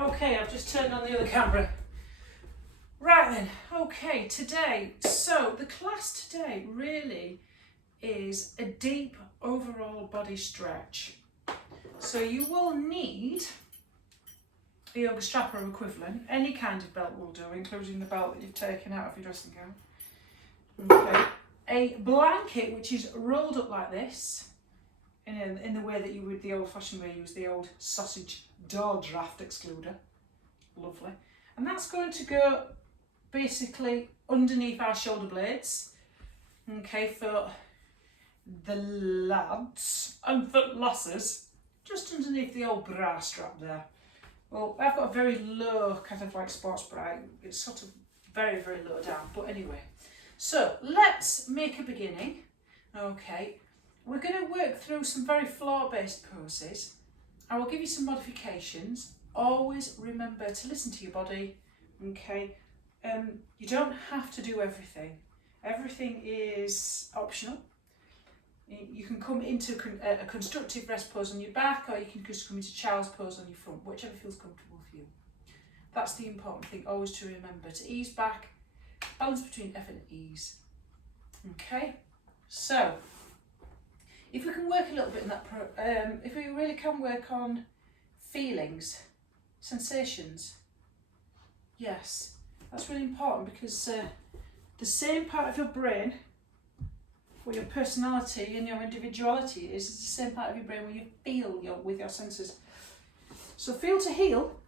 Okay, I've just turned on the other camera. Right then, okay, today, so the class today really is a deep overall body stretch. So you will need a yoga strap or equivalent, any kind of belt will do, including the belt that you've taken out of your dressing gown. Okay, a blanket which is rolled up like this, in the way that you would the old-fashioned way, use the old sausage door draft excluder. Lovely. And that's going to go basically underneath our shoulder blades, okay, for the lads and the lasses, just underneath the old bra strap there. Well, I've got a very low kind of like sports bra, it's sort of very, very low down, but anyway. So let's make a beginning, okay. We're going to work through some very floor-based poses. I will give you some modifications. Always remember to listen to your body, okay. You don't have to do everything. Everything is optional. You can come into a constructive rest pose on your back, or you can just come into child's pose on your front, whichever feels comfortable for you. That's the important thing, always to remember, to ease back, balance between effort and ease. Okay, so if we can work a little bit in that, if we really can work on feelings, sensations, yes, that's really important, because the same part of your brain where your personality and your individuality is the same part of your brain where you feel with your senses. So feel to heal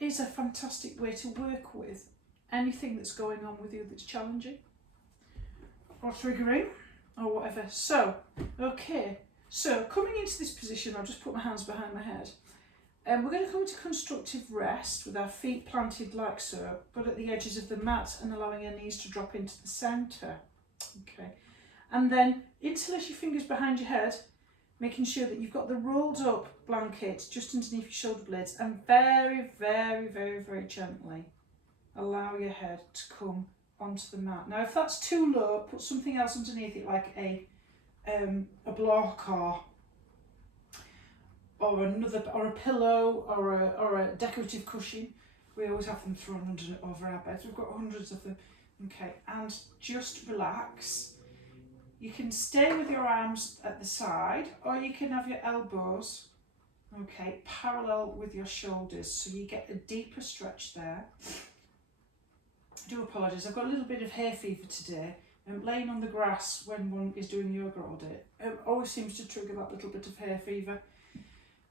is a fantastic way to work with anything that's going on with you that's challenging or triggering or whatever. So, okay, so coming into this position, I'll just put my hands behind my head. And we're going to come into constructive rest with our feet planted like so, but at the edges of the mat, and allowing your knees to drop into the centre. Okay, and then interlace your fingers behind your head, making sure that you've got the rolled up blanket just underneath your shoulder blades, and very, very, very, very gently allow your head to come onto the mat. Now, if that's too low, put something else underneath it, like a block or a pillow or a decorative cushion. We always have them thrown over our beds. We've got hundreds of them. Okay, and just relax. You can stay with your arms at the side, or you can have your elbows, okay, parallel with your shoulders, so you get a deeper stretch there. I do apologise, I've got a little bit of hay fever today. Laying on the grass when one is doing yoga all day, it always seems to trigger that little bit of hay fever,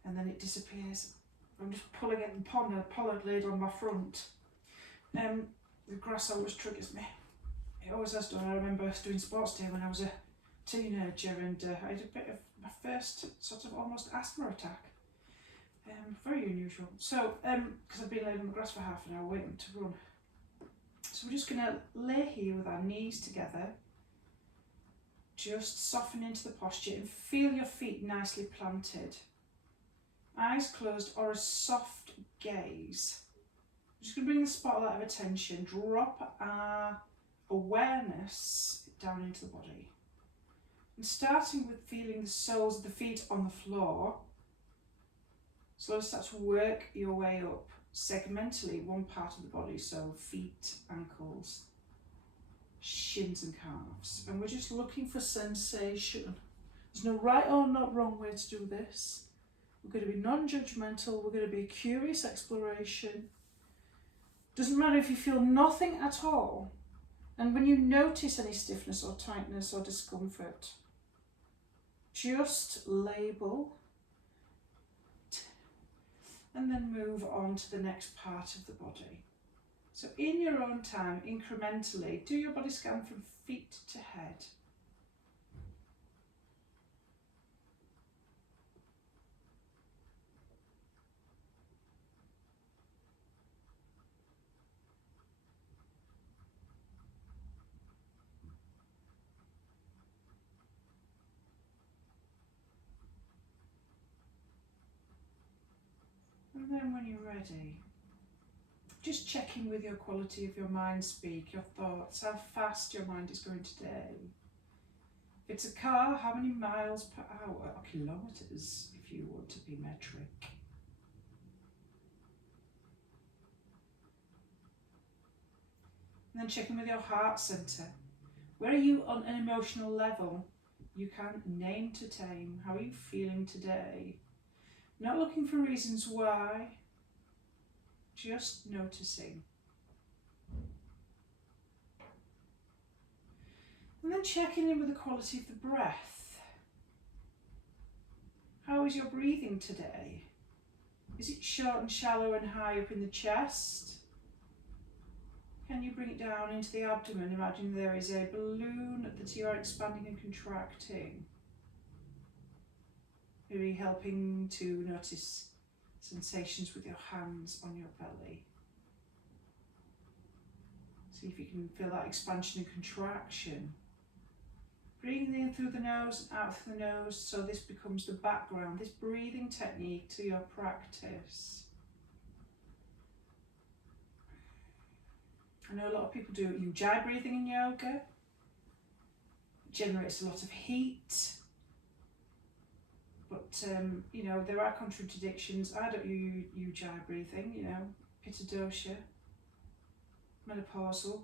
and then it disappears. I'm just pulling at the pollard laid on my front. The grass always triggers me. It always has done. I remember doing sports day when I was a teenager, and I had a bit of my first sort of almost asthma attack. Very unusual. So, because I've been laying on the grass for half an hour waiting to run. So we're just going to lay here with our knees together. Just soften into the posture and feel your feet nicely planted. Eyes closed or a soft gaze. I'm just going to bring the spotlight of attention, drop our awareness down into the body. And starting with feeling the soles of the feet on the floor, slowly start to work your way up segmentally one part of the body, so feet, ankles, shins and calves. And we're just looking for sensation. There's no right or not wrong way to do this. We're going to be non-judgmental, we're going to be a curious exploration. Doesn't matter if you feel nothing at all. And when you notice any stiffness or tightness or discomfort, just label and then move on to the next part of the body. So in your own time, incrementally, do your body scan from feet to head. And then when you're ready, just checking with your quality of your mind speak, your thoughts, how fast your mind is going today. If it's a car, how many miles per hour, or kilometres if you want to be metric. And then check in with your heart centre. Where are you on an emotional level? You can name to tame. How are you feeling today? Not looking for reasons why, just noticing. And then checking in with the quality of the breath. How is your breathing today? Is it short and shallow and high up in the chest? Can you bring it down into the abdomen? Imagine there is a balloon that you are expanding and contracting. Really helping to notice sensations with your hands on your belly. See if you can feel that expansion and contraction. Breathing in through the nose and out through the nose, so this becomes the background, this breathing technique to your practice. I know a lot of people do ujjayi breathing in yoga. It generates a lot of heat. But, you know, there are contradictions. I don't use ujjayi breathing, you know, pitta dosha, menopausal,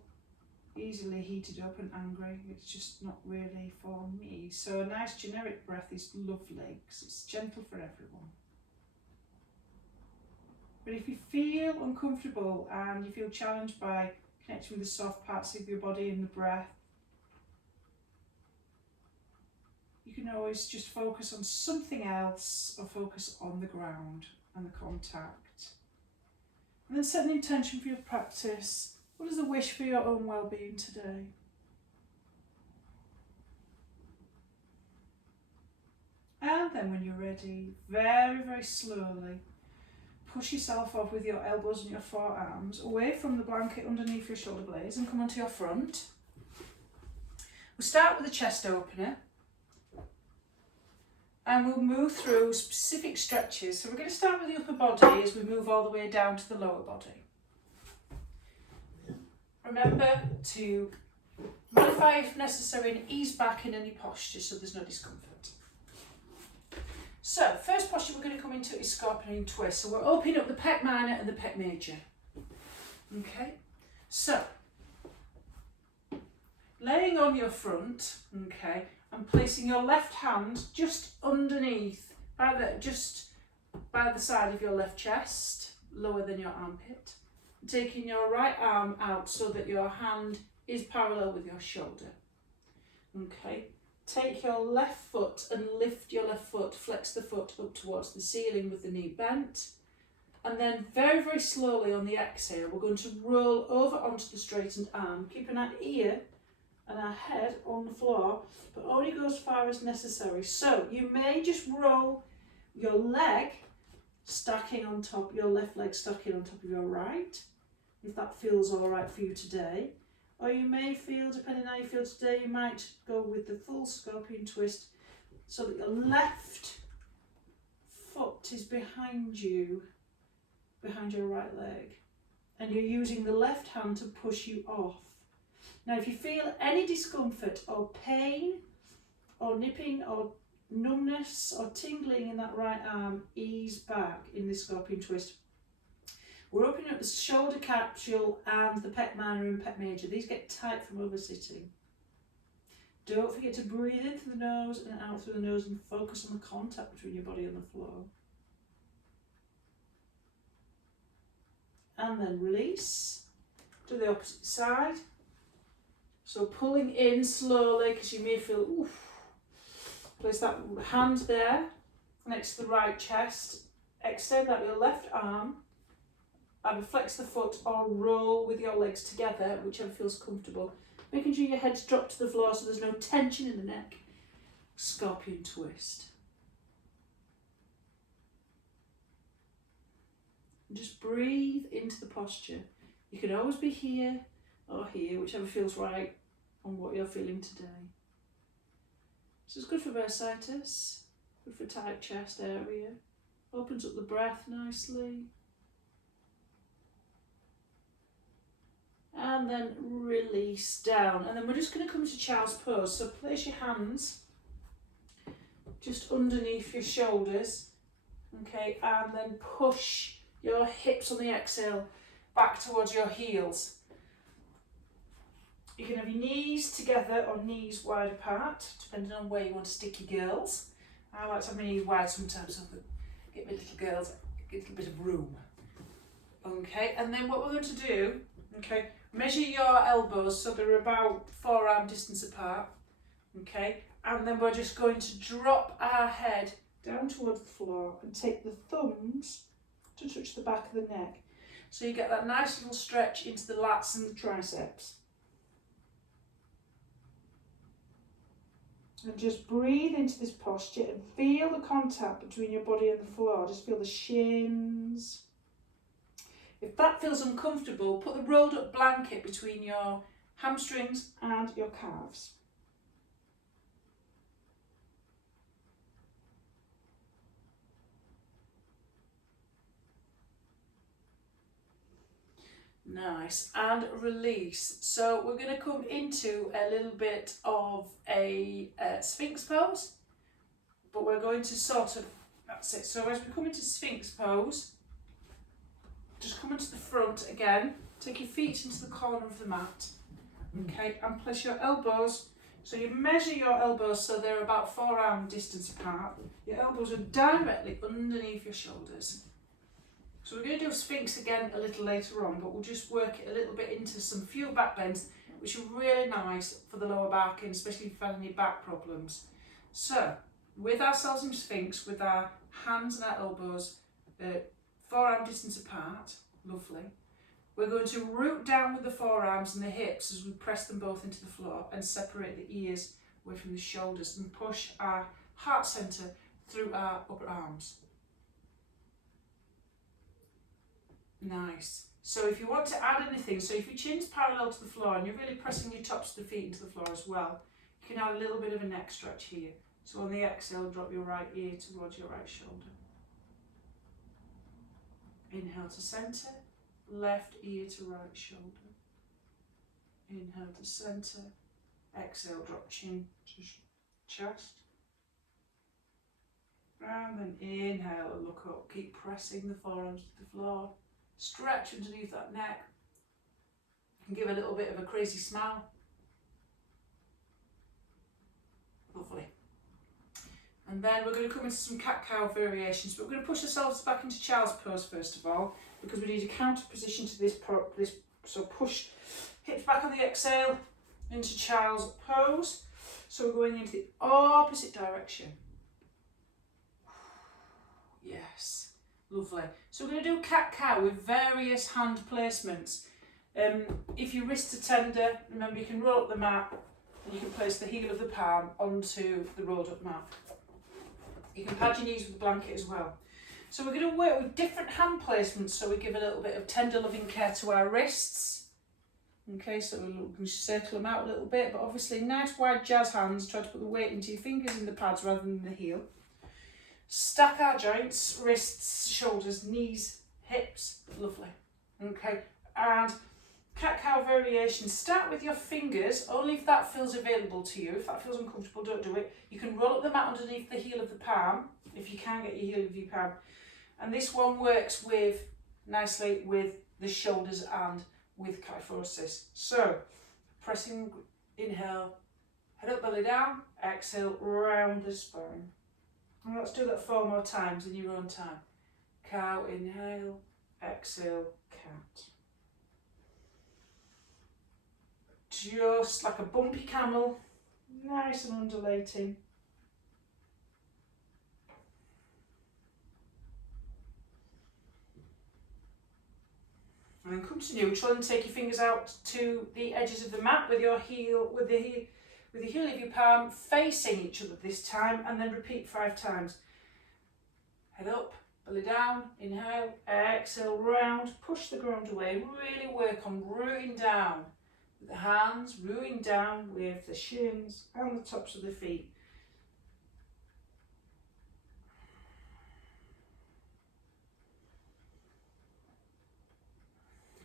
easily heated up and angry. It's just not really for me. So a nice generic breath is lovely because it's gentle for everyone. But if you feel uncomfortable and you feel challenged by connecting with the soft parts of your body and the breath, you can always just focus on something else or focus on the ground and the contact. And then set an intention for your practice. What is the wish for your own well-being today? And then when you're ready, very, very slowly, push yourself off with your elbows and your forearms away from the blanket underneath your shoulder blades and come onto your front. We'll start with the chest opener and we'll move through specific stretches. So we're going to start with the upper body as we move all the way down to the lower body. Remember to modify if necessary and ease back in any posture so there's no discomfort. So, first posture we're going to come into is scorpion twist. So we're opening up the pec minor and the pec major. Okay, so laying on your front, okay, and placing your left hand just underneath, just by the side of your left chest, lower than your armpit. Taking your right arm out so that your hand is parallel with your shoulder. Okay. Take your left foot and lift your left foot, flex the foot up towards the ceiling with the knee bent. And then very, very slowly on the exhale, we're going to roll over onto the straightened arm, keeping our ear and our head on the floor, but only go as far as necessary. So you may just roll your leg stacking on top, your left leg stacking on top of your right, if that feels all right for you today. Or you may feel, depending on how you feel today, you might go with the full scorpion twist so that your left foot is behind you, behind your right leg. And you're using the left hand to push you off. Now, if you feel any discomfort or pain or nipping or numbness or tingling in that right arm, ease back in this scorpion twist. We're opening up the shoulder capsule and the pec minor and pec major. These get tight from over-sitting. Don't forget to breathe in through the nose and out through the nose and focus on the contact between your body and the floor. And then release to the opposite side. So pulling in slowly because you may feel, oof. Place that hand there next to the right chest. Extend out your left arm. Either flex the foot or roll with your legs together, whichever feels comfortable. Making sure your head's dropped to the floor so there's no tension in the neck. Scorpion twist. And just breathe into the posture. You can always be here or here, whichever feels right on what you're feeling today. This is good for bursitis, good for tight chest area. Opens up the breath nicely. And then release down. And then we're just going to come to child's pose. So place your hands just underneath your shoulders. Okay, and then push your hips on the exhale back towards your heels. You can have your knees together or knees wide apart, depending on where you want to stick your girls. I like to have my knees wide sometimes so that get my little girls a little bit of room. Okay, and then what we're going to do, okay, measure your elbows so they're about forearm distance apart. Okay, and then we're just going to drop our head down towards the floor and take the thumbs to touch the back of the neck. So you get that nice little stretch into the lats and the triceps. And just breathe into this posture and feel the contact between your body and the floor. Just feel the shins. If that feels uncomfortable, put the rolled up blanket between your hamstrings and your calves. Nice, and release. So we're going to come into a little bit of a Sphinx pose, but we're going to sort of, that's it. So as we come into Sphinx pose, just come into the front again, take your feet into the corner of the mat, okay, and place your elbows, so you measure your elbows so they're about forearm distance apart. Your elbows are directly underneath your shoulders. So we're going to do Sphinx again a little later on, but we'll just work it a little bit into some few back bends, which are really nice for the lower back, and especially if you've had any back problems. So, with ourselves in Sphinx, with our hands and our elbows forearm distance apart, lovely. We're going to root down with the forearms and the hips as we press them both into the floor and separate the ears away from the shoulders and push our heart centre through our upper arms. Nice. So if you want to add anything, so if your chin's parallel to the floor and you're really pressing your tops of the feet into the floor as well, you can add a little bit of a neck stretch here. So on the exhale, drop your right ear towards your right shoulder. Inhale to centre, left ear to right shoulder. Inhale to centre, exhale, drop chin to chest. And then inhale and look up. Keep pressing the forearms to the floor. Stretch underneath that neck. You can give a little bit of a crazy smile. Lovely. And then we're going to come into some cat-cow variations, but we're going to push ourselves back into child's pose first of all, because we need a counter position to this. So push hips back on the exhale into child's pose. So we're going into the opposite direction. Yes. Lovely. So we're going to do cat-cow with various hand placements. If your wrists are tender, remember you can roll up the mat and you can place the heel of the palm onto the rolled up mat. You can pad your knees with a blanket as well. So we're going to work with different hand placements so we give a little bit of tender loving care to our wrists. Okay, so we can circle them out a little bit, but obviously nice wide jazz hands. Try to put the weight into your fingers in the pads rather than the heel. Stack our joints, wrists, shoulders, knees, hips, lovely. Okay, and cat-cow variation, start with your fingers, only if that feels available to you. If that feels uncomfortable, don't do it. You can roll up the mat underneath the heel of the palm, if you can't get your heel of your palm. And this one works nicely with the shoulders and with kyphosis. So, pressing, inhale, head up, belly down, exhale, round the spine. And let's do that 4 more times in your own time. Cow, inhale, exhale, cat. Just like a bumpy camel, nice and undulating. And then come to neutral and take your fingers out to the edges of the mat with your heel, with the heel of your palm facing each other this time, and then repeat 5 times. Head up, belly down, inhale, exhale, round, push the ground away, really work on rooting down with the hands, rooting down with the shins and the tops of the feet.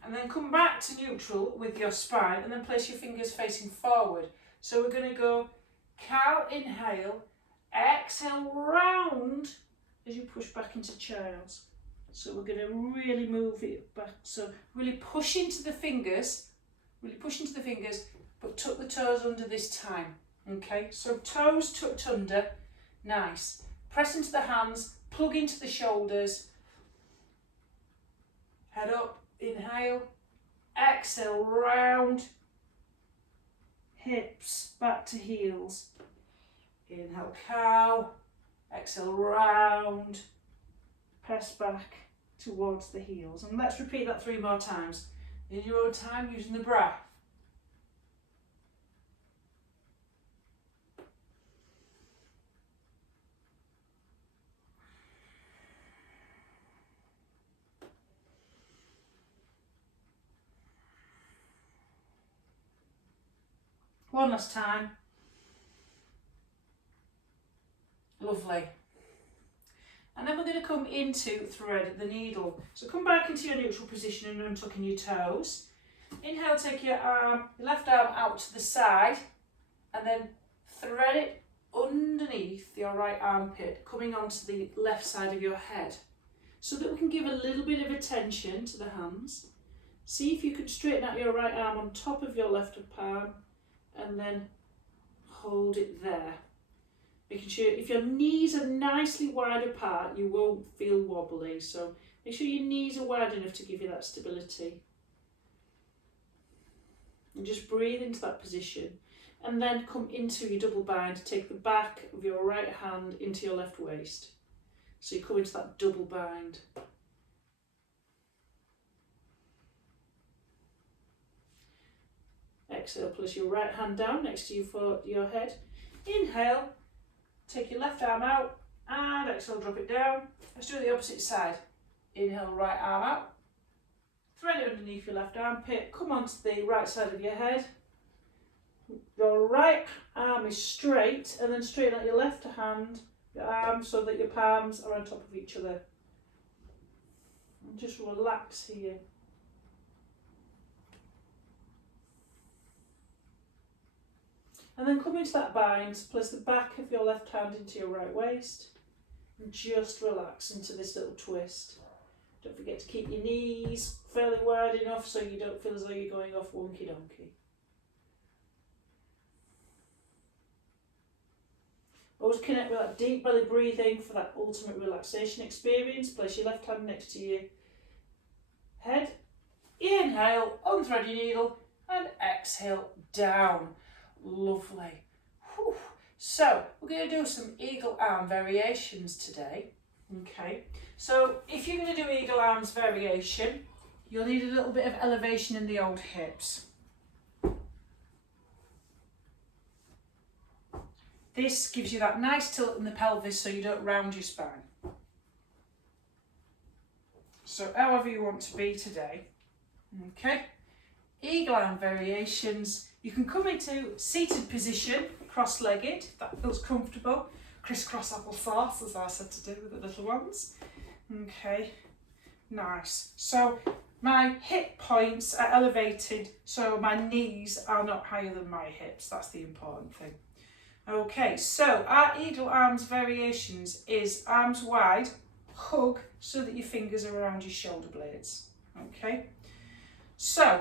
And then come back to neutral with your spine and then place your fingers facing forward. So we're going to go cow, inhale, exhale, round as you push back into child's. So we're going to really move it back. So really push into the fingers, but tuck the toes under this time. Okay, so toes tucked under, nice. Press into the hands, plug into the shoulders, head up, inhale, exhale, round, hips back to heels. Inhale, cow, exhale, round, press back towards the heels. And let's repeat that 3 more times in your own time using the breath. One last time. Lovely. And then we're going to come into thread the needle. So come back into your neutral position and untucking your toes. Inhale, take your left arm out to the side and then thread it underneath your right armpit, coming onto the left side of your head, so that we can give a little bit of attention to the hands. See if you can straighten out your right arm on top of your left palm and then hold it there. Making sure if your knees are nicely wide apart, you won't feel wobbly. So make sure your knees are wide enough to give you that stability. And just breathe into that position. And then come into your double bind. Take the back of your right hand into your left waist. So you come into that double bind. Exhale, place your right hand down next to you for your head. Inhale, take your left arm out and exhale, drop it down. Let's do the opposite side. Inhale, right arm out. Thread it underneath your left armpit. Come onto the right side of your head. Your right arm is straight and then straighten out your left hand, your arm, so that your palms are on top of each other. And just relax here. And then come into that bind, place the back of your left hand into your right waist and just relax into this little twist. Don't forget to keep your knees fairly wide enough so you don't feel as though you're going off wonky donkey. Always connect with that deep belly breathing for that ultimate relaxation experience. Place your left hand next to your head. Inhale, unthread your needle and exhale down. Lovely. Whew. So we're going to do some eagle arm variations today. Okay, so if you're going to do eagle arms variation, you'll need a little bit of elevation in the old hips. This gives you that nice tilt in the pelvis so you don't round your spine. So however you want to be today. Okay, eagle arm variations. You can come into seated position, cross-legged, if that feels comfortable. Crisscross applesauce, as I said to do with the little ones. Okay, nice. So my hip points are elevated, so my knees are not higher than my hips. That's the important thing. Okay, so our eagle arms variations is arms wide, hug so that your fingers are around your shoulder blades. Okay, so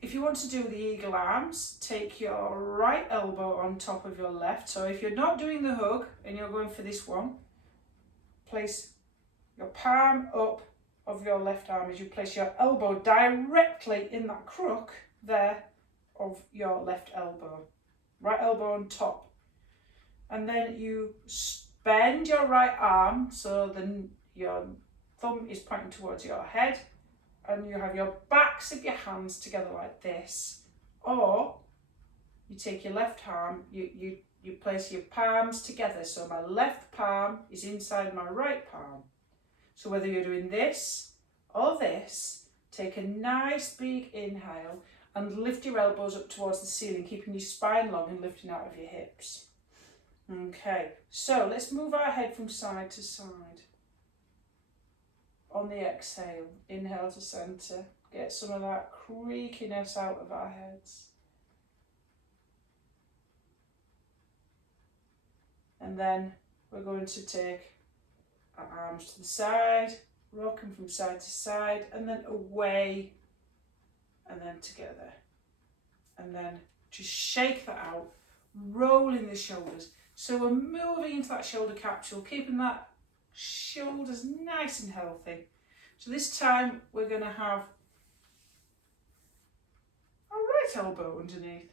if you want to do the eagle arms, take your right elbow on top of your left. So if you're not doing the hug and you're going for this one, place your palm up of your left arm as you place your elbow directly in that crook there of your left elbow. Right elbow on top. And then you bend your right arm so then your thumb is pointing towards your head. And you have your backs of your hands together like this, or you take your left arm, you place your palms together, so my left palm is inside my right palm. So whether you're doing this or this, take a nice big inhale and lift your elbows up towards the ceiling, keeping your spine long and lifting out of your hips. Okay, so let's move our head from side to side. On the exhale, inhale to centre, get some of that creakiness out of our heads. And then we're going to take our arms to the side, rocking from side to side, and then away, and then together. And then Just shake that out, rolling the shoulders. So we're moving into that shoulder capsule, keeping that shoulders nice and healthy. So this time we're going to have our right elbow underneath.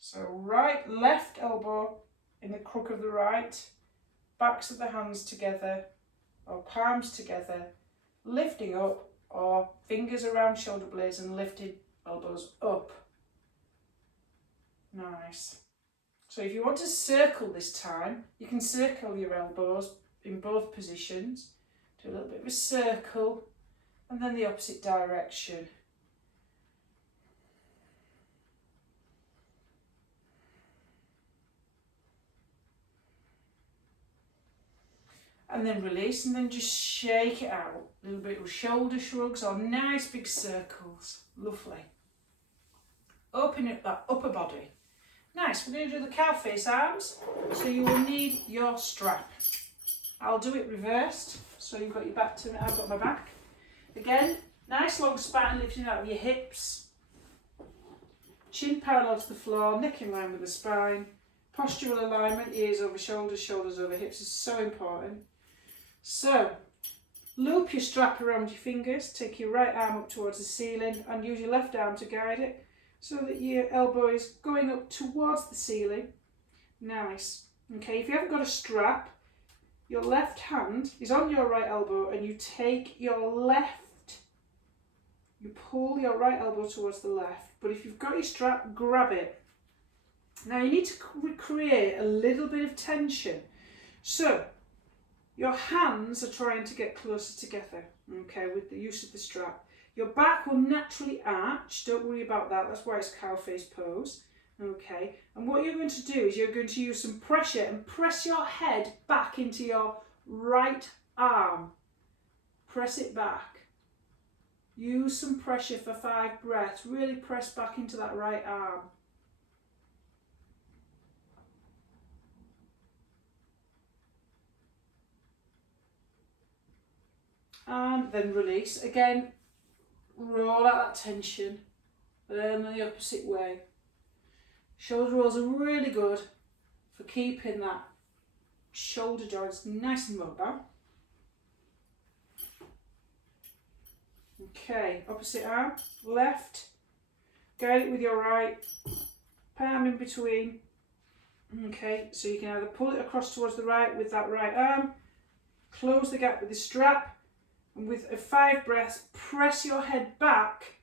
So right, left elbow in the crook of the right, backs of the hands together or palms together, lifting up, or fingers around shoulder blades and lifting elbows up. Nice. So if you want to circle this time, you can circle your elbows in both positions. Do a little bit of a circle and then the opposite direction. And then release, and then just shake it out. A little bit of shoulder shrugs or nice big circles. Lovely. Open up that upper body. Nice, we're going to do the cow face arms. So you will need your strap. I'll do it reversed. So you've got your back to me, I've got my back. Again, nice long spine lifting out of your hips. Chin parallel to the floor, neck in line with the spine. Postural alignment, ears over shoulders, shoulders over hips is so important. So, loop your strap around your fingers, take your right arm up towards the ceiling and use your left arm to guide it so that your elbow is going up towards the ceiling. Nice. Okay, if you haven't got a strap, your left hand is on your right elbow and you take your left, you pull your right elbow towards the left. But if you've got your strap, grab it. Now you need to create a little bit of tension. So, your hands are trying to get closer together, okay, with the use of the strap. Your back will naturally arch, don't worry about that, that's why it's cow face pose, okay. And what you're going to do is you're going to use some pressure and press your head back into your right arm. Press it back. Use some pressure for 5 breaths, really press back into that right arm. And then release. Again, roll out that tension. Then the opposite way. Shoulder rolls are really good for keeping that shoulder joints nice and mobile. Okay, opposite arm, left. Guide it with your right. Palm in between. Okay, so you can either pull it across towards the right with that right arm, close the gap with the strap, and with a 5 breaths, press your head back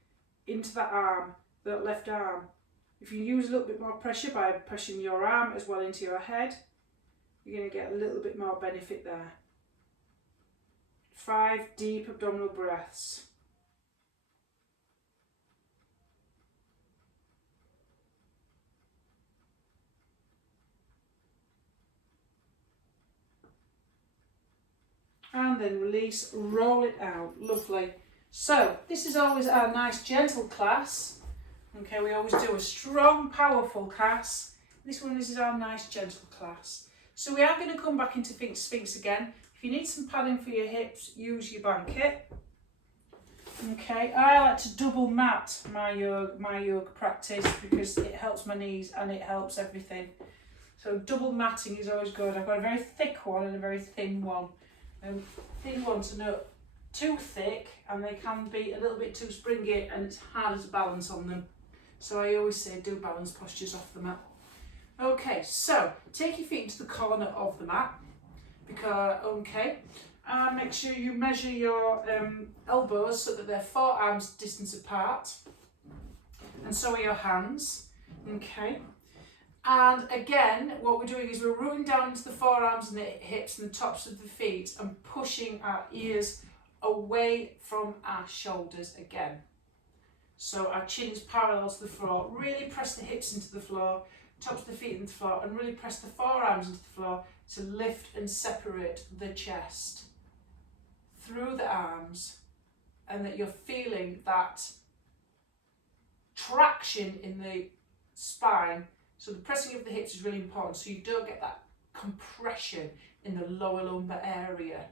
into that arm, that left arm. If you use a little bit more pressure by pushing your arm as well into your head, you're going to get a little bit more benefit there. 5 deep abdominal breaths. And then release, roll it out. Lovely. So this is always our nice gentle class. Okay, we always do a strong, powerful class. This is our nice gentle class. So we are going to come back into Sphinx again. If you need some padding for your hips, use your blanket. Okay, I like to double mat my yoga practice because it helps my knees and it helps everything. So double matting is always good. I've got a very thick one and a very thin one. Thin ones are not too thick and they can be a little bit too springy and it's harder to balance on them. So I always say do balance postures off the mat. Okay, so take your feet to the corner of the mat, and make sure you measure your elbows so that they're 4 arms distance apart, and so are your hands. Okay. And again, what we're doing is we're rooting down into the forearms and the hips and the tops of the feet and pushing our ears away from our shoulders again. So our chin is parallel to the floor. Really press the hips into the floor, tops of the feet into the floor, and really press the forearms into the floor to lift and separate the chest through the arms, and that you're feeling that traction in the spine. So the pressing of the hips is really important so you don't get that compression in the lower lumbar area.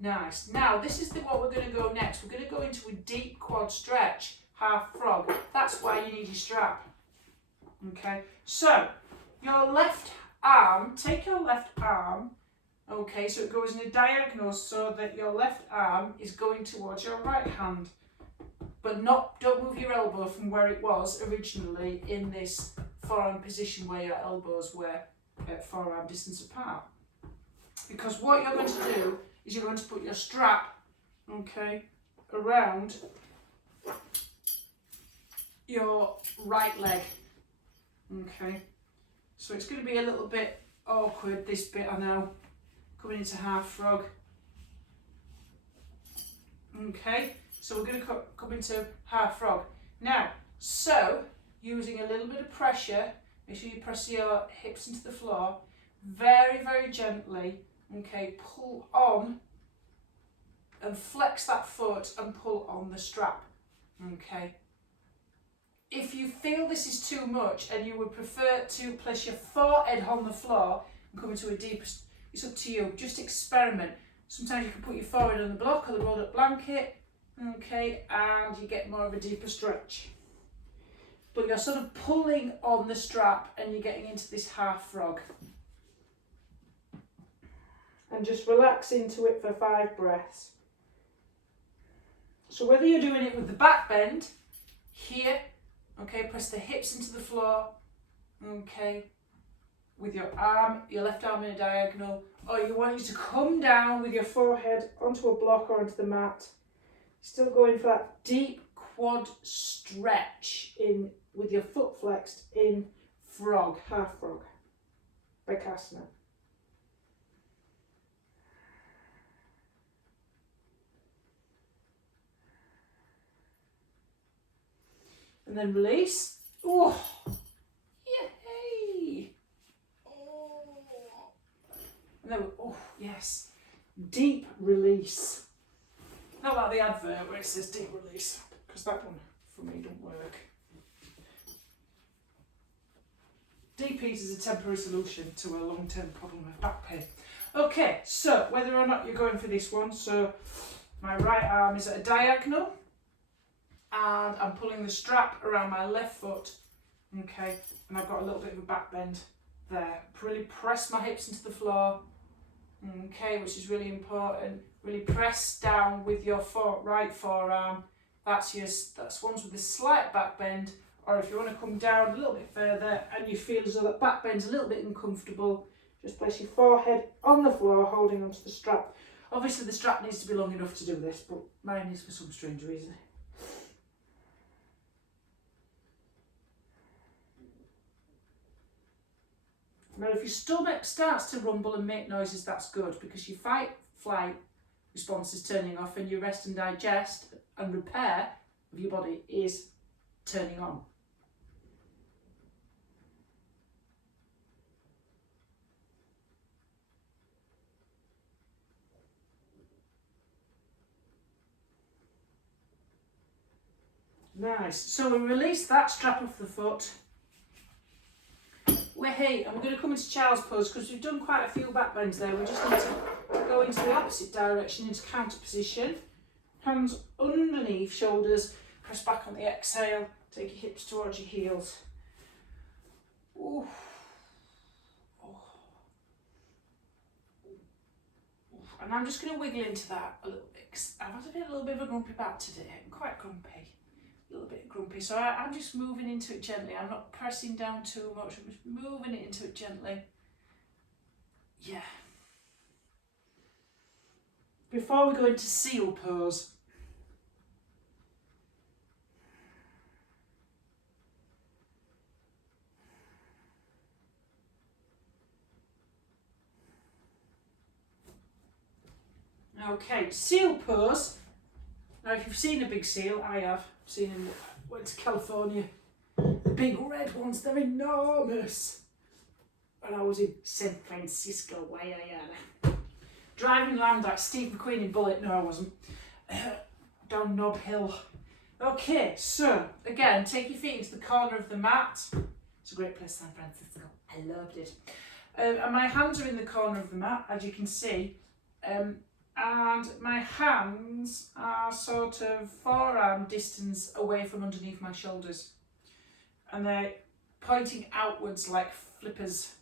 Nice. Now this is what we're going to go next. We're going to go into a deep quad stretch. half frog. That's why you need your strap. Okay, so your left arm, take your left arm, okay, so it goes in a diagonal so that your left arm is going towards your right hand. But don't move your elbow from where it was originally in this forearm position where your elbows were at forearm distance apart. Because what you're going to do is you're going to put your strap, okay, around your right leg. Okay, so it's going to be a little bit awkward, this bit, I know, coming into half frog. Okay, so we're going to come into half frog. Now, so, using a little bit of pressure, make sure you press your hips into the floor, very, very gently, okay, pull on and flex that foot and pull on the strap, okay. If you feel this is too much and you would prefer to place your forehead on the floor and come into a deeper, it's up to you, just experiment. Sometimes you can put your forehead on the block or the rolled up blanket, okay, and you get more of a deeper stretch. But you're sort of pulling on the strap and you're getting into this half frog. And just relax into it for 5 breaths. So whether you're doing it with the back bend, here, okay, press the hips into the floor, okay, with your arm, your left arm in a diagonal, or you want you to come down with your forehead onto a block or onto the mat, still going for that deep quad stretch in with your foot flexed in frog, half frog, Bakasana. And then release. Oh, yay! Oh, and then, oh yes, deep release. Not like the advert where it says deep release, because that one for me don't work. Deep ease is a temporary solution to a long-term problem of back pain. Okay, so whether or not you're going for this one, so my right arm is at a diagonal, and I'm pulling the strap around my left foot, okay, and I've got a little bit of a back bend there. Really press my hips into the floor, okay, which is really important. Really press down with your right forearm. That's ones with a slight back bend, or if you want to come down a little bit further and you feel as though that back bend's a little bit uncomfortable, just place your forehead on the floor holding onto the strap. Obviously the strap needs to be long enough to do this, but mine is for some strange reason. Now if your stomach starts to rumble and make noises, that's good, because your fight-flight response is turning off and your rest and digest and repair of your body is turning on. Nice. So we release that strap off the foot. We're here and we're going to come into child's pose because we've done quite a few back bends there. We just need to go into the opposite direction, into counter position. Hands underneath shoulders, press back on the exhale, take your hips towards your heels. Ooh. Oh. And I'm just going to wiggle into that a little bit, because I've had a little bit of a grumpy back today. I'm quite grumpy. A little bit grumpy, so I'm just moving into it gently. I'm not pressing down too much, I'm just moving it into it gently. Yeah. Before we go into seal pose, okay, seal pose. Now if you've seen a big seal, I have seen them, went to California, the big red ones, they're enormous. And I was in San Francisco, Guyana, driving around like Steve McQueen in Bullet. No, I wasn't. Down Nob Hill. Okay, so again, take your feet into the corner of the mat. It's a great place, San Francisco. I loved it. And my hands are in the corner of the mat, as you can see. and my hands are sort of forearm distance away from underneath my shoulders, and they're pointing outwards like flippers,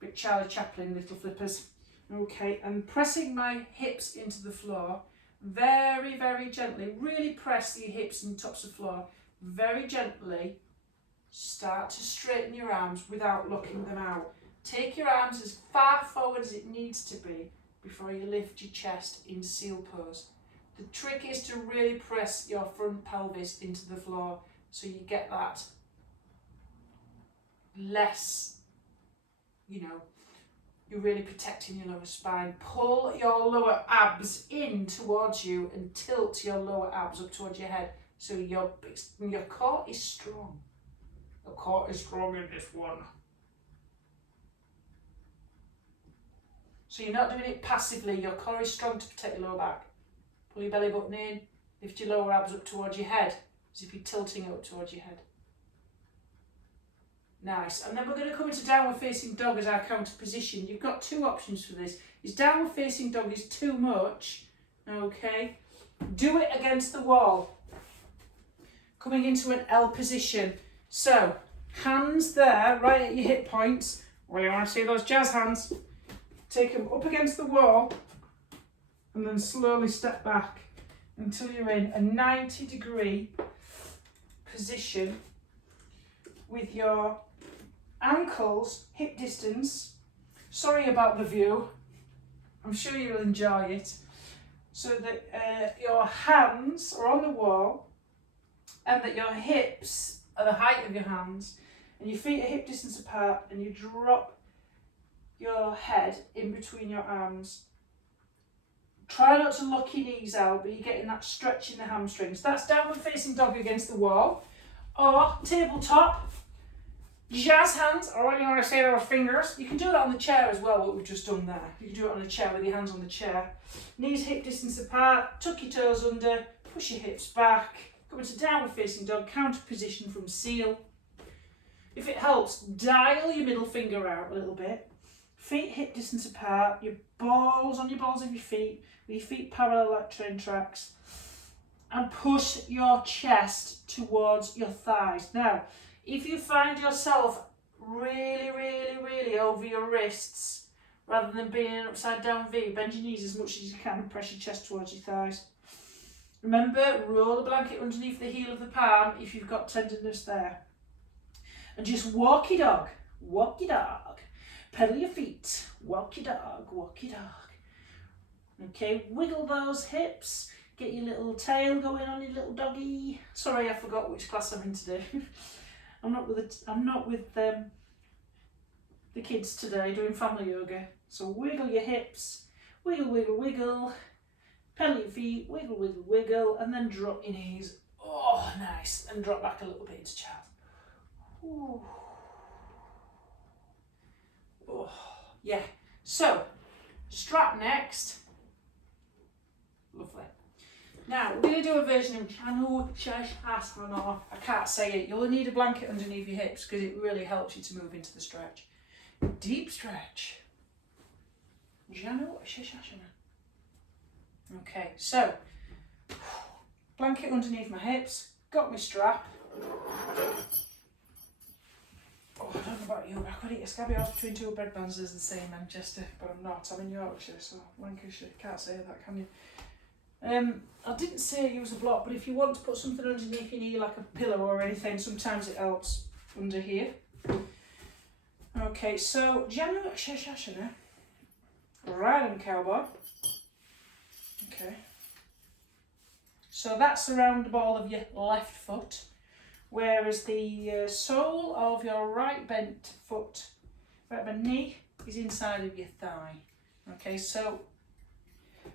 bit Charlie Chaplin little flippers. Okay, and pressing my hips into the floor very, very gently. Really press your hips and tops of the floor very gently. Start to straighten your arms without locking them out. Take your arms as far forward as it needs to be before you lift your chest in seal pose. The trick is to really press your front pelvis into the floor so you get that less, you're really protecting your lower spine. Pull your lower abs in towards you and tilt your lower abs up towards your head so your core is strong. The core is strong in this one. So you're not doing it passively. Your core is strong to protect your lower back. Pull your belly button in, lift your lower abs up towards your head, as if you're tilting up towards your head. Nice. And then we're going to come into downward facing dog as our counter position. You've got two options for this. Is downward facing dog is too much, okay? Do it against the wall. Coming into an L position. So, hands there, right at your hip points. Well, you want to see those jazz hands? Take them up against the wall and then slowly step back until you're in a 90-degree position with your ankles hip distance. Sorry about the view. I'm sure you'll enjoy it. So that your hands are on the wall and that your hips are the height of your hands and your feet are hip distance apart, and you drop your head in between your arms. Try not to lock your knees out, but you're getting that stretch in the hamstrings. That's downward facing dog against the wall. Or tabletop, jazz hands, or when you want to say those fingers. You can do that on the chair as well, what we've just done there. You can do it on a chair with your hands on the chair. Knees hip distance apart, tuck your toes under, push your hips back. Come into downward facing dog, counter position from seal. If it helps, dial your middle finger out a little bit. Feet hip distance apart, your balls on your balls of your feet, with your feet parallel like train tracks, and push your chest towards your thighs. Now, if you find yourself really over your wrists, rather than being an upside down V, bend your knees as much as you can and press your chest towards your thighs. Remember, roll the blanket underneath the heel of the palm if you've got tenderness there. And just walk your dog, pedal your feet, walk your dog. Okay, wiggle those hips, get your little tail going on your little doggy. Sorry, I forgot which class I'm in today. I'm not with the kids today doing family yoga. So wiggle your hips, wiggle, pedal your feet, wiggle, and then drop your knees. Oh, nice. And drop back a little bit into child. Ooh. Oh, yeah. So, strap next. Lovely. Now, we're going to do a version of Janu Shashasana. I can't say it. You'll need a blanket underneath your hips because it really helps you to move into the stretch. Deep stretch. Janu Shashasana. Okay, so, blanket underneath my hips. Got my strap. Oh, I don't know about you, I could eat a scabby horse between two bread buns, as they say in Manchester, but I'm not. I'm in Yorkshire, so Lancashire. Can't say that, can you? I didn't say use a block, but if you want to put something underneath your knee, like a pillow or anything, sometimes it helps under here. Okay, so Janu Shashasana, right on cowboy. Okay. So that's around the ball of your left foot. Whereas the sole of your right bent foot, right bent knee, is inside of your thigh. Okay, so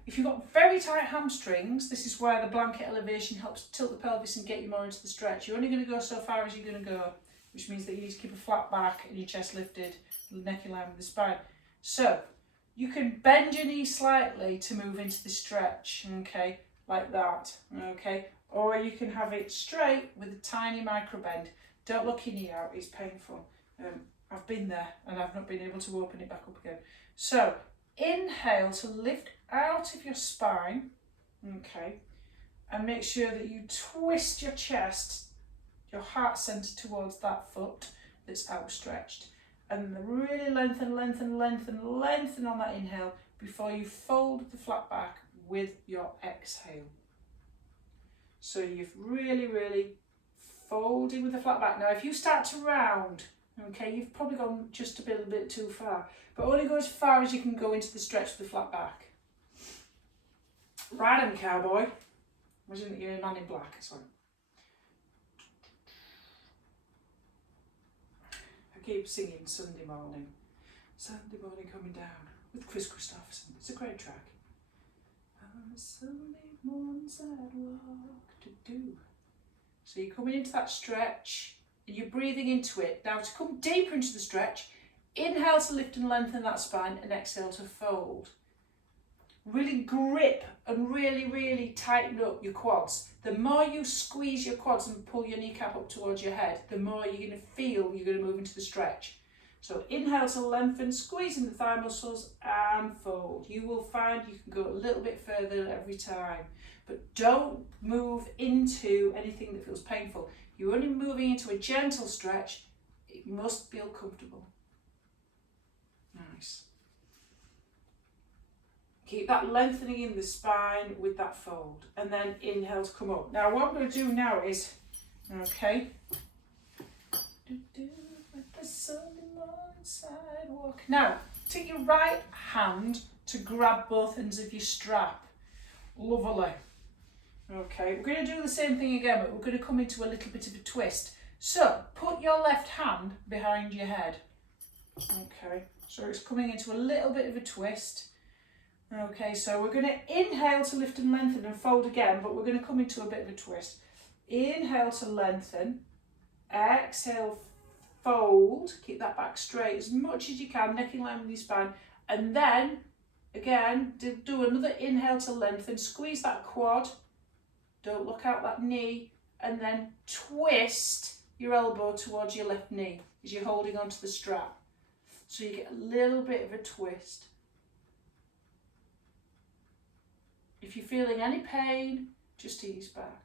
if you've got very tight hamstrings, this is where the blanket elevation helps tilt the pelvis and get you more into the stretch. You're only going to go so far as you're going to go, which means that you need to keep a flat back and your chest lifted, neck in line with the spine. So you can bend your knee slightly to move into the stretch, okay, like that, okay. Or you can have it straight with a tiny micro bend. Don't look your knee out, it's painful. I've been there and I've not been able to open it back up again. So, inhale to lift out of your spine, okay, and make sure that you twist your chest, your heart centre towards that foot that's outstretched, and really lengthen, lengthen, lengthen, lengthen on that inhale before you fold the flat back with your exhale. So you've really, really folded with the flat back. Now if you start to round, okay, you've probably gone just a bit too far, but only go as far as you can go into the stretch with the flat back. Right on, cowboy. Imagine that you're a man in black. Sorry. I keep singing Sunday Morning. Sunday Morning Coming Down with Chris Christopherson. It's a great track. On a Sunday morning's I'd walk to do. So you're coming into that stretch and you're breathing into it. Now to come deeper into the stretch, inhale to lift and lengthen that spine and exhale to fold. Really grip and really, really tighten up your quads. The more you squeeze your quads and pull your kneecap up towards your head, the more you're going to feel you're going to move into the stretch. So inhale to lengthen, squeezing the thigh muscles and fold. You will find you can go a little bit further every time, but don't move into anything that feels painful. You're only moving into a gentle stretch. It must feel comfortable. Nice. Keep that lengthening in the spine with that fold, and then inhale to come up. Now what I'm going to do now is, okay, the Sunday morning sidewalk. Now take your right hand to grab both ends of your strap. Lovely. Okay, we're going to do the same thing again, but we're going to come into a little bit of a twist. So put your left hand behind your head. Okay, so it's coming into a little bit of a twist. Okay, so we're going to inhale to lift and lengthen and fold again, but we're going to come into a bit of a twist. Inhale to lengthen, exhale, fold, keep that back straight as much as you can, neck in line with your spine, and then again do another inhale to lengthen, squeeze that quad, don't look out that knee, and then twist your elbow towards your left knee as you're holding onto the strap. So you get a little bit of a twist. If you're feeling any pain, just ease back.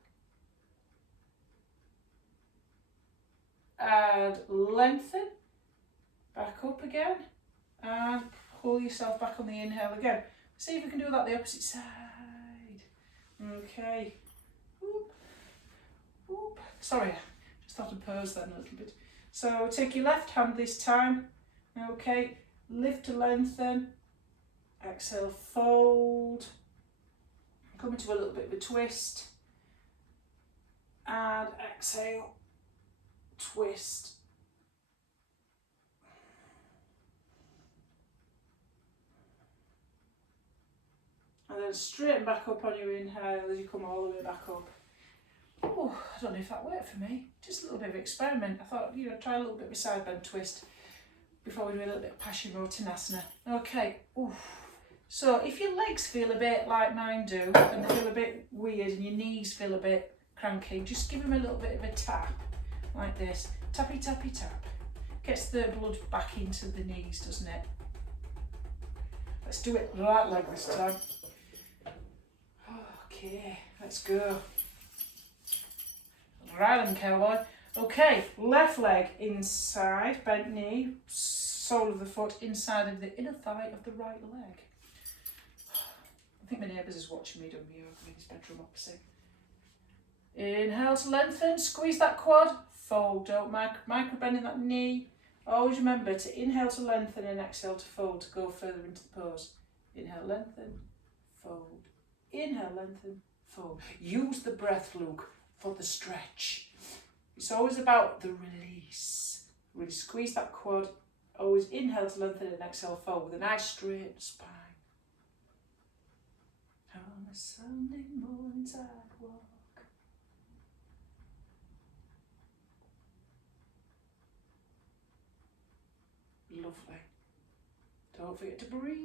And lengthen, back up again, and pull yourself back on the inhale again. See if we can do that the opposite side. Okay. Whoop. Whoop. Sorry, just thought I'd pose then a little bit. So take your left hand this time. Okay, lift to lengthen, exhale, fold. Come into a little bit of a twist, and exhale, twist. And then straighten back up on your inhale as you come all the way back up. Oh, I don't know if that worked for me. Just a little bit of experiment. I thought, try a little bit of a side bend twist before we do a little bit of Paschimottanasana. Okay. Oof. So if your legs feel a bit like mine do, and they feel a bit weird, and your knees feel a bit cranky, just give them a little bit of a tap, like this. Tappy, tappy, tap. Gets the blood back into the knees, doesn't it? Let's do it right leg this time. Okay, let's go. Right on, cowboy. Okay, left leg inside, bent knee, sole of the foot inside of the inner thigh of the right leg. I think my neighbours is watching me doing me over in his bedroom opposite. Inhale to lengthen, squeeze that quad, fold, don't micro bend in that knee. Always remember to inhale to lengthen and exhale to fold to go further into the pose. Inhale, lengthen, fold. Inhale, lengthen, fold. Use the breath, Luke, for the stretch. It's always about the release. Really squeeze that quad. Always inhale to lengthen and exhale, fold with a nice straight spine. On a Sunday morning sidewalk. Lovely. Don't forget to breathe.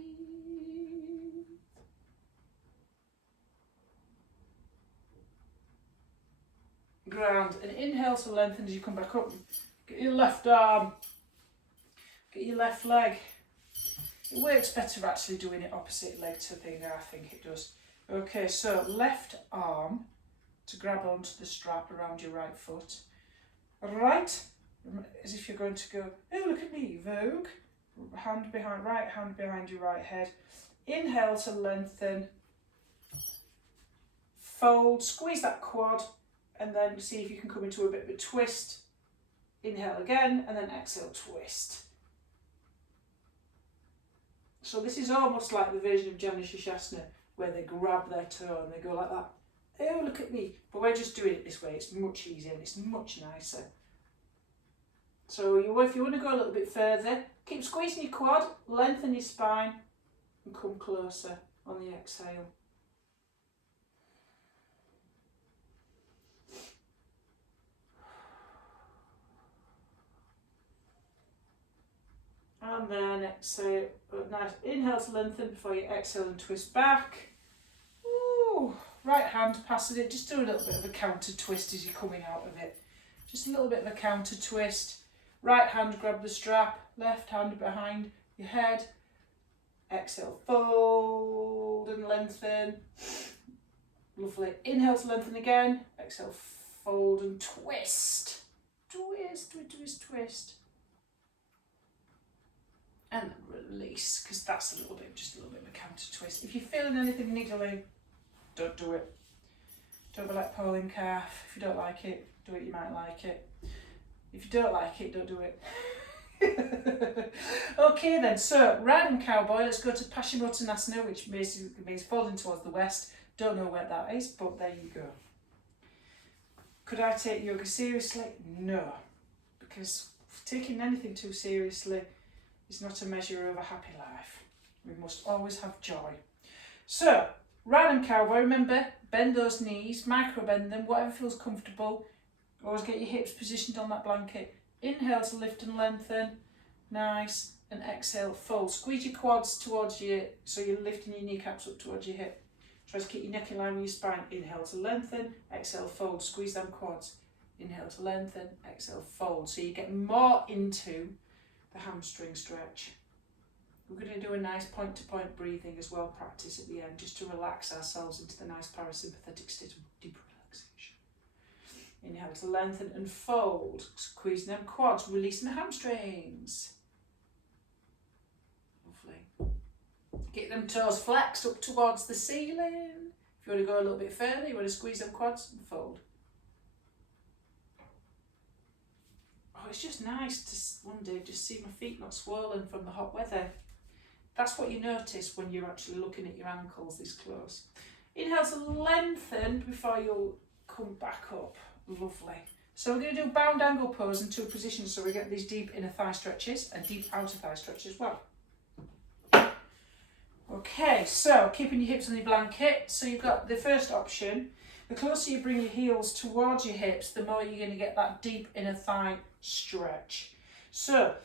Ground and inhale to lengthen as you come back up. Get your left arm. Get your left leg. It works better actually doing it opposite leg to thing, I think it does. Okay, so left arm to grab onto the strap around your right foot. Right, as if you're going to go, oh look at me, Vogue. Hand behind, right hand behind your right head. Inhale to lengthen. Fold, squeeze that quad, and then see if you can come into a bit of a twist. Inhale again, and then exhale, twist. So this is almost like the version of Janu Shirshasana, where they grab their toe and they go like that. Oh, look at me. But we're just doing it this way. It's much easier and it's much nicer. So if you want to go a little bit further, keep squeezing your quad, lengthen your spine, and come closer on the exhale. And then exhale, nice inhale to lengthen before you exhale and twist back. Ooh, right hand passing it, just do a little bit of a counter twist as you're coming out of it. Just a little bit of a counter twist. Right hand grab the strap, left hand behind your head. Exhale, fold and lengthen. Lovely. Inhale to lengthen again. Exhale, fold and twist. Twist, twist, twist. And then release, because that's just a little bit of a counter twist. If you're feeling anything niggly, don't do it. Don't be like Pauline Calf. If you don't like it, do it, you might like it. If you don't like it, don't do it. Okay then, so riding cowboy, let's go to Paschimottanasana, which basically means folding towards the west. Don't know where that is, but there you go. Could I take yoga seriously? No, because taking anything too seriously is not a measure of a happy life. We must always have joy. So, riding cowboy, remember, bend those knees, micro bend them, whatever feels comfortable. Always get your hips positioned on that blanket. Inhale to lift and lengthen, nice, and exhale, fold. Squeeze your quads towards you, so you're lifting your kneecaps up towards your hip. Try to keep your neck in line with your spine. Inhale to lengthen, exhale, fold. Squeeze them quads. Inhale to lengthen, exhale, fold. So you get more into the hamstring stretch. We're going to do a nice point-to-point breathing as well, practice at the end, just to relax ourselves into the nice parasympathetic state of deep relaxation. Inhale to lengthen and fold, squeezing them quads, releasing the hamstrings. Lovely. Get them toes flexed up towards the ceiling. If you want to go a little bit further, you want to squeeze them quads and fold. Oh, it's just nice to one day just see my feet not swollen from the hot weather. That's what you notice when you're actually looking at your ankles this close. Inhale to lengthen before you'll come back up. Lovely. So we're going to do bound angle pose in two positions, so we get these deep inner thigh stretches and deep outer thigh stretches as well. Okay, so keeping your hips on your blanket. So you've got the first option. The closer you bring your heels towards your hips, the more you're going to get that deep inner thigh stretch. So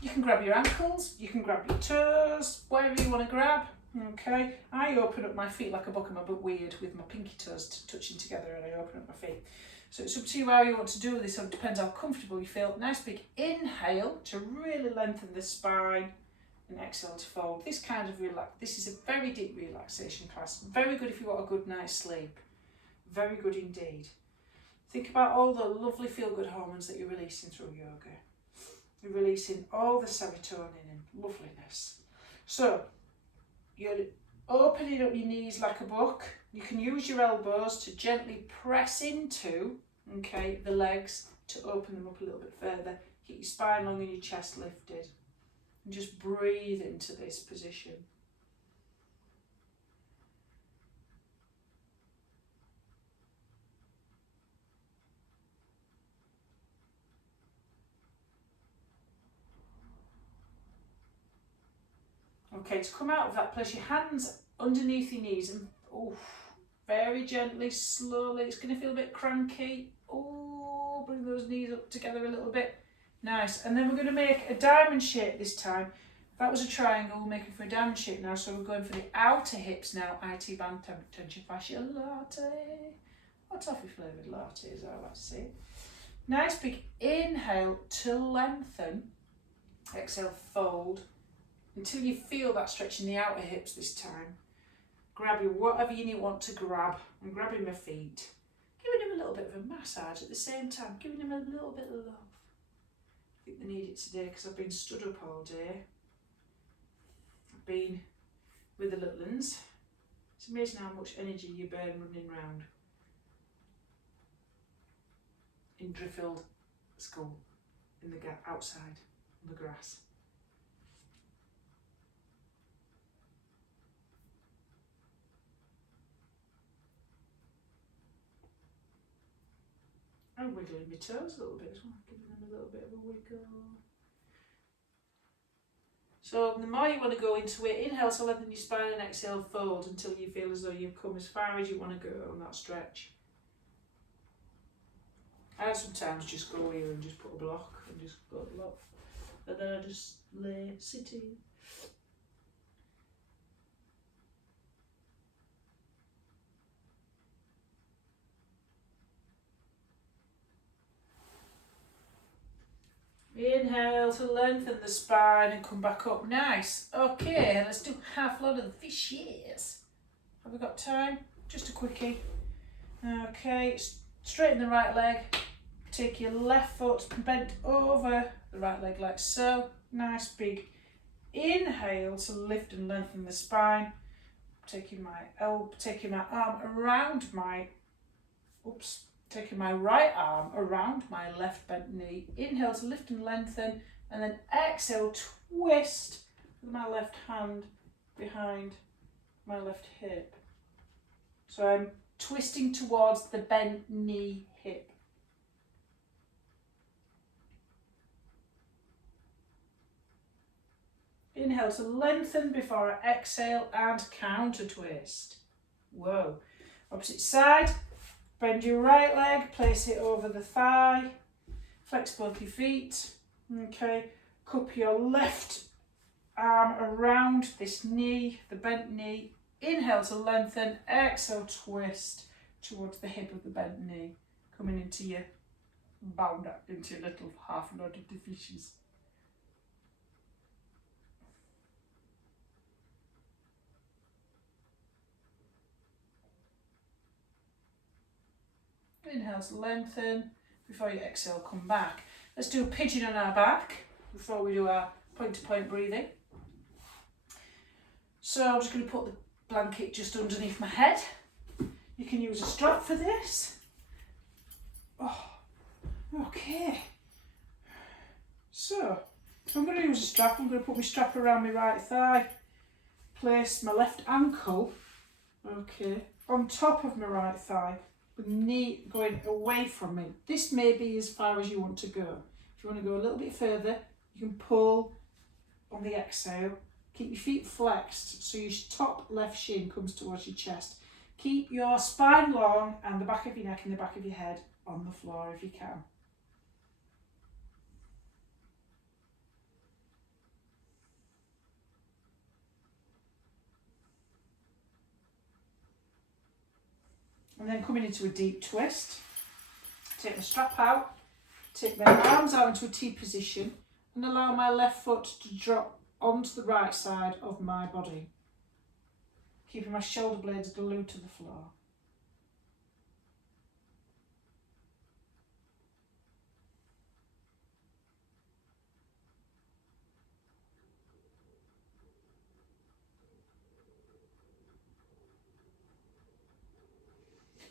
you can grab your ankles, you can grab your toes, whatever you want to grab. Okay, I open up my feet like a buck. I'm a bit weird with my pinky toes touching together, and I open up my feet. So it's up to you how you want to do this. So it depends how comfortable you feel. Nice big inhale to really lengthen the spine, and exhale to fold. This kind of this is a very deep relaxation class. Very good if you want a good night's sleep. Very good indeed. Think about all the lovely feel-good hormones that you're releasing through yoga. You're releasing all the serotonin and loveliness. So you're opening up your knees like a book. You can use your elbows to gently press into, okay, the legs to open them up a little bit further. Keep your spine long and your chest lifted. And just breathe into this position. Okay, to come out of that, place your hands underneath your knees and very gently, slowly. It's going to feel a bit cranky. Oh, bring those knees up together a little bit. Nice. And then we're going to make a diamond shape this time. That was a triangle, we're making for a diamond shape now. So we're going for the outer hips now. IT band tension fascia latte. Or toffee flavoured latte, as I like to say. Nice big inhale to lengthen. Exhale, fold. until you feel that stretch in the outer hips this time. Grabbing whatever you want to grab. I'm grabbing my feet. Giving them a little bit of a massage at the same time. Giving them a little bit of love. I think they need it today because I've been stood up all day. I've been with the little ones. It's amazing how much energy you burn running around in Driffield School, in the outside on the grass. I'm wiggling my toes a little bit as well, giving them a little bit of a wiggle. So the more you want to go into it, inhale to lengthen your spine and exhale, fold until you feel as though you've come as far as you want to go on that stretch. I sometimes just go here and just put a block and just go a block, and then I just lay sitting. Inhale to lengthen the spine and come back up. Nice. Okay, let's do half load of the fishes. Have we got time? Just a quickie. Okay, straighten the right leg. Take your left foot and bend over the right leg like so. Nice big inhale to lift and lengthen the spine. Taking my arm around my, taking my right arm around my left bent knee. Inhale to lift and lengthen, and then exhale, twist with my left hand behind my left hip. So I'm twisting towards the bent knee hip. Inhale to lengthen before I exhale and counter twist. Whoa. Opposite side. Bend your right leg, place it over the thigh. Flex both your feet. Okay. Cup your left arm around this knee, the bent knee. Inhale to lengthen. Exhale, twist towards the hip of the bent knee. Coming into your bound up into your little half loaded fishes. Inhale to lengthen. Before you exhale, come back. Let's do a pigeon on our back before we do our point-to-point breathing. So I'm just going to put the blanket just underneath my head. You can use a strap for this. Oh, okay. So I'm going to use a strap. I'm going to put my strap around my right thigh. Place my left ankle, okay, on top of my right thigh. With the knee going away from me. This may be as far as you want to go. If you want to go a little bit further, you can pull on the exhale. Keep your feet flexed so your top left shin comes towards your chest. Keep your spine long and the back of your neck and the back of your head on the floor if you can. And then coming into a deep twist, take my strap out, take my arms out into a T position and allow my left foot to drop onto the right side of my body, keeping my shoulder blades glued to the floor.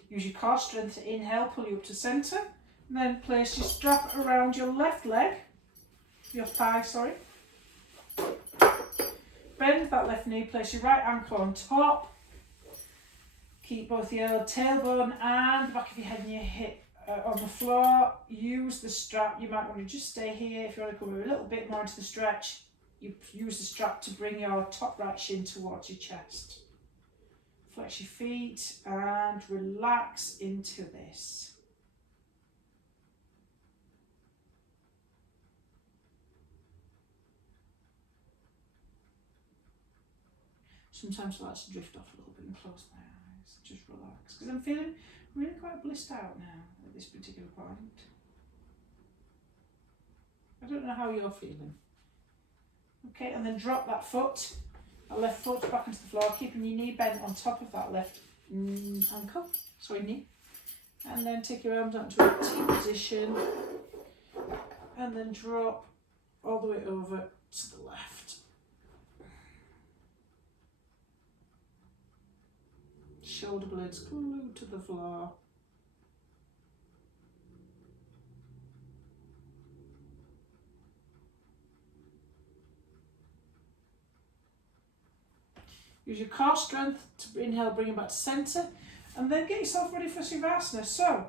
Use your core strength to inhale, pull you up to centre, and then place your strap around your left leg, your thigh, sorry. Bend that left knee, place your right ankle on top. Keep both your tailbone and the back of your head and your hip on the floor. Use the strap. You might want to just stay here. If you want to come a little bit more into the stretch, you use the strap to bring your top right shin towards your chest. Flex your feet and relax into this. Sometimes I like to drift off a little bit and close my eyes, just relax, because I'm feeling really quite blissed out now at this particular point. I don't know how you're feeling. Okay, and then drop that foot, that left foot back into the floor, keeping your knee bent on top of that left ankle, sorry, knee. And then take your arms out into a T position, and then drop all the way over to the left. Shoulder blades glued to the floor. Use your core strength to inhale, bring it back to centre, and then get yourself ready for Shavasana. So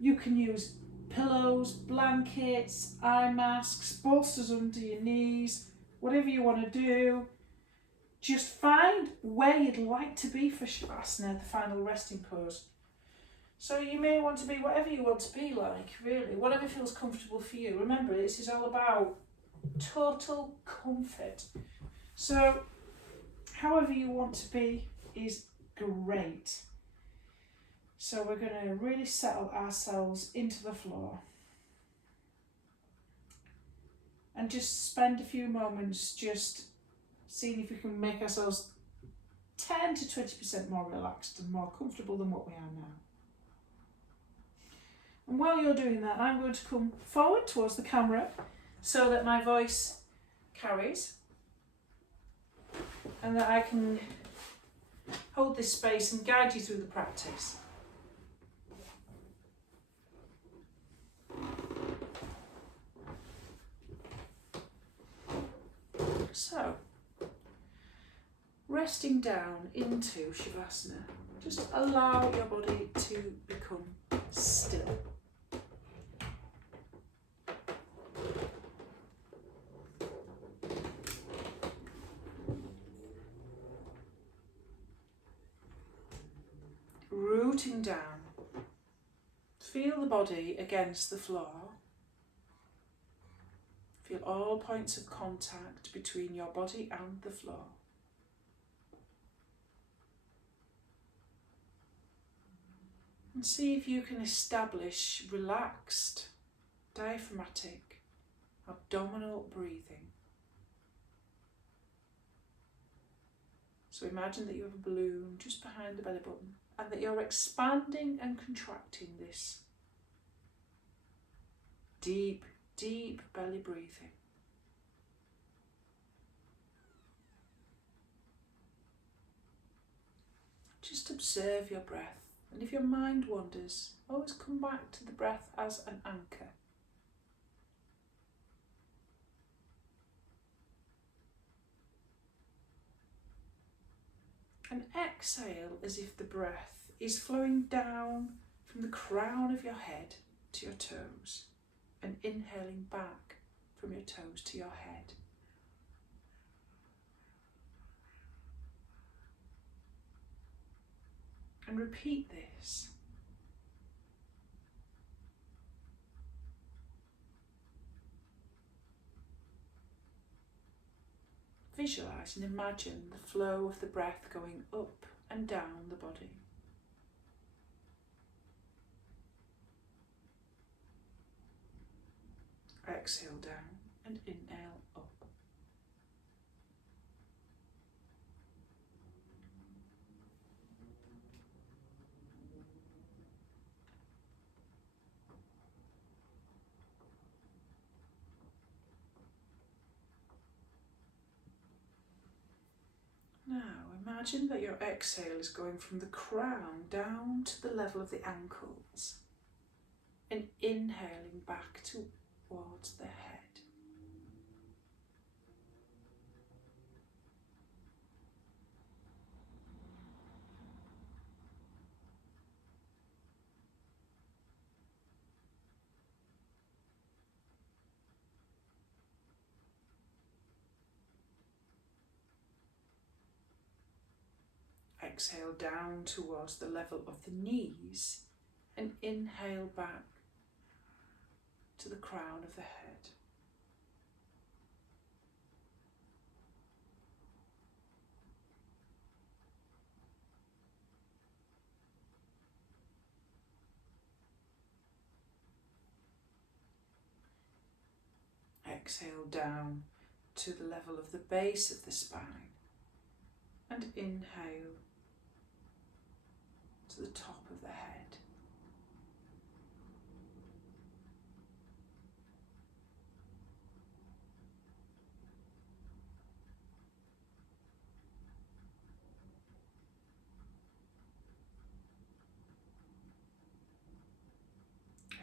you can use pillows, blankets, eye masks, bolsters under your knees, whatever you want to do. Just find where you'd like to be for Shavasana, the final resting pose. So you may want to be whatever you want to be like, really, whatever feels comfortable for you. Remember, this is all about total comfort. So however you want to be is great. So we're going to really settle ourselves into the floor. And just spend a few moments just seeing if we can make ourselves 10 to 20% more relaxed and more comfortable than what we are now. And while you're doing that, I'm going to come forward towards the camera so that my voice carries and that I can hold this space and guide you through the practice. So, resting down into Shavasana, just allow your body to become still. Rooting down. Feel the body against the floor. Feel all points of contact between your body and the floor. And see if you can establish relaxed, diaphragmatic, abdominal breathing. So imagine that you have a balloon just behind the belly button and that you're expanding and contracting this deep, deep belly breathing. Just observe your breath, and if your mind wanders, always come back to the breath as an anchor. And exhale as if the breath is flowing down from the crown of your head to your toes and inhaling back from your toes to your head. And repeat this. Visualise and imagine the flow of the breath going up and down the body. Exhale down and inhale up. Now imagine that your exhale is going from the crown down to the level of the ankles and inhaling back towards the head. Exhale down towards the level of the knees and inhale back to the crown of the head. Exhale down to the level of the base of the spine, and inhale to the top of the head.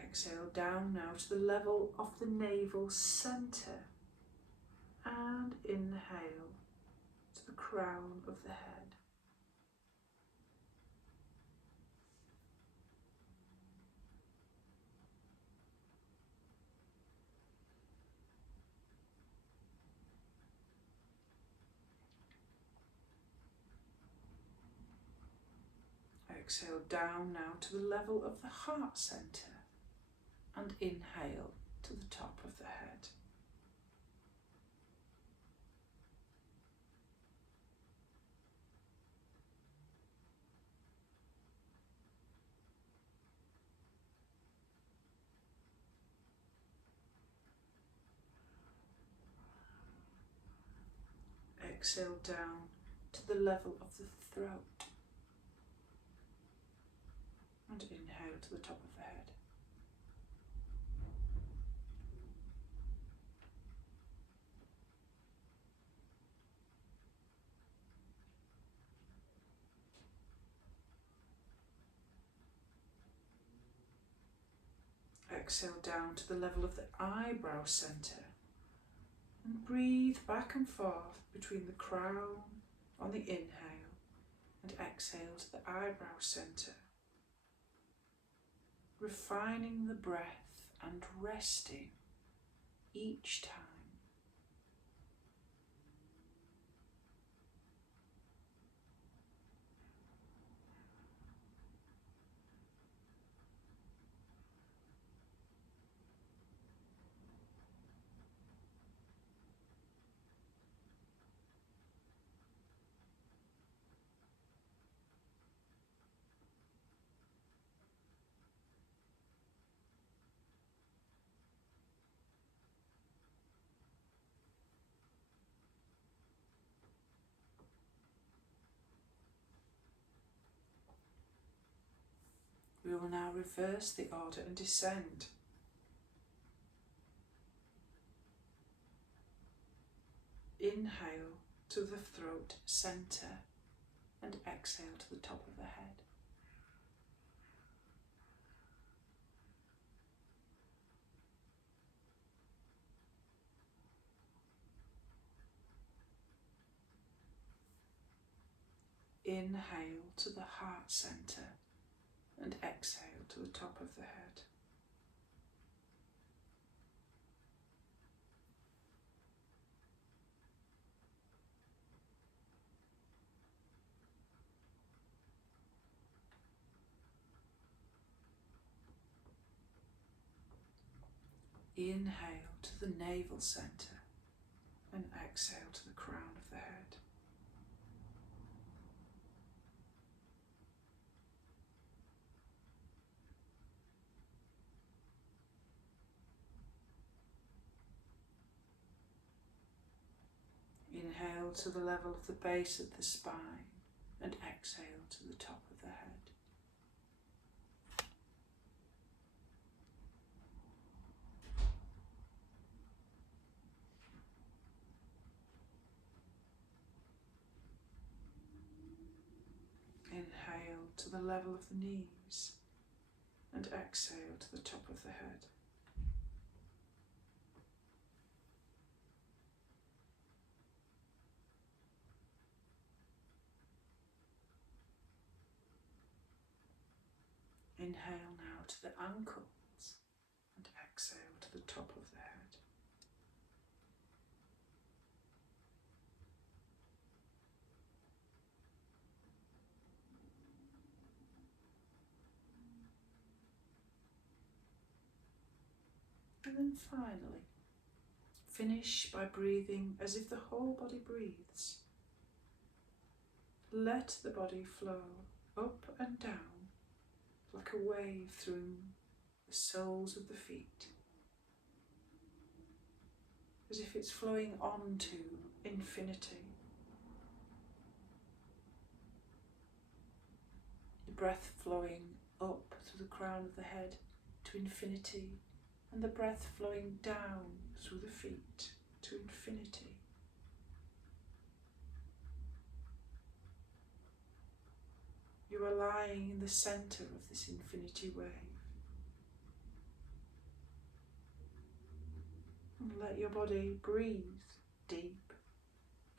Exhale down now to the level of the navel centre, and inhale to the crown of the head. Exhale down now to the level of the heart centre, and inhale to the top of the head. Exhale down to the level of the throat, and inhale to the top of the head. Exhale down to the level of the eyebrow centre, and breathe back and forth between the crown on the inhale and exhale to the eyebrow centre, refining the breath and resting each time. We will now reverse the order and descend. Inhale to the throat centre, and exhale to the top of the head. Inhale to the heart centre, and exhale to the top of the head. Inhale to the navel centre, and exhale to the crown of the head. Inhale to the level of the base of the spine, and exhale to the top of the head. Inhale to the level of the knees, and exhale to the top of the head. Inhale now to the ankles, and exhale to the top of the head. And then finally, finish by breathing as if the whole body breathes. Let the body flow up and down like a wave through the soles of the feet, as as if it's flowing on to infinity. The breath flowing up through the crown of the head to infinity, and the breath flowing down through the feet to infinity. You are lying in the centre of this infinity wave. And let your body breathe deep.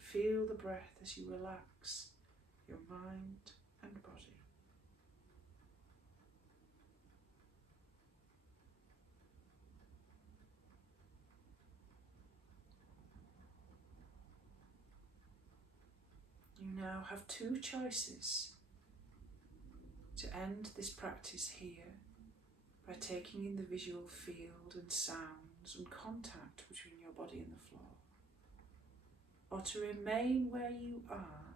Feel the breath as you relax your mind and body. You now have two choices to end this practice here by taking in the visual field and sounds and contact between your body and the floor, or to remain where you are,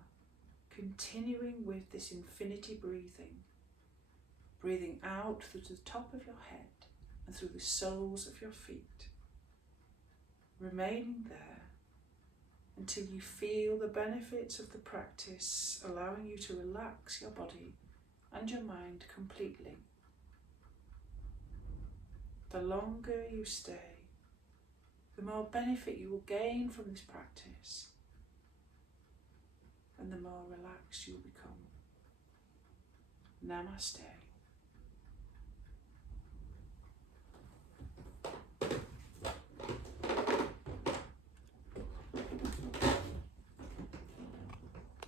continuing with this infinity breathing, breathing out through the top of your head and through the soles of your feet, remaining there until you feel the benefits of the practice allowing you to relax your body and your mind completely. The longer you stay, the more benefit you will gain from this practice, and the more relaxed you'll become. Namaste.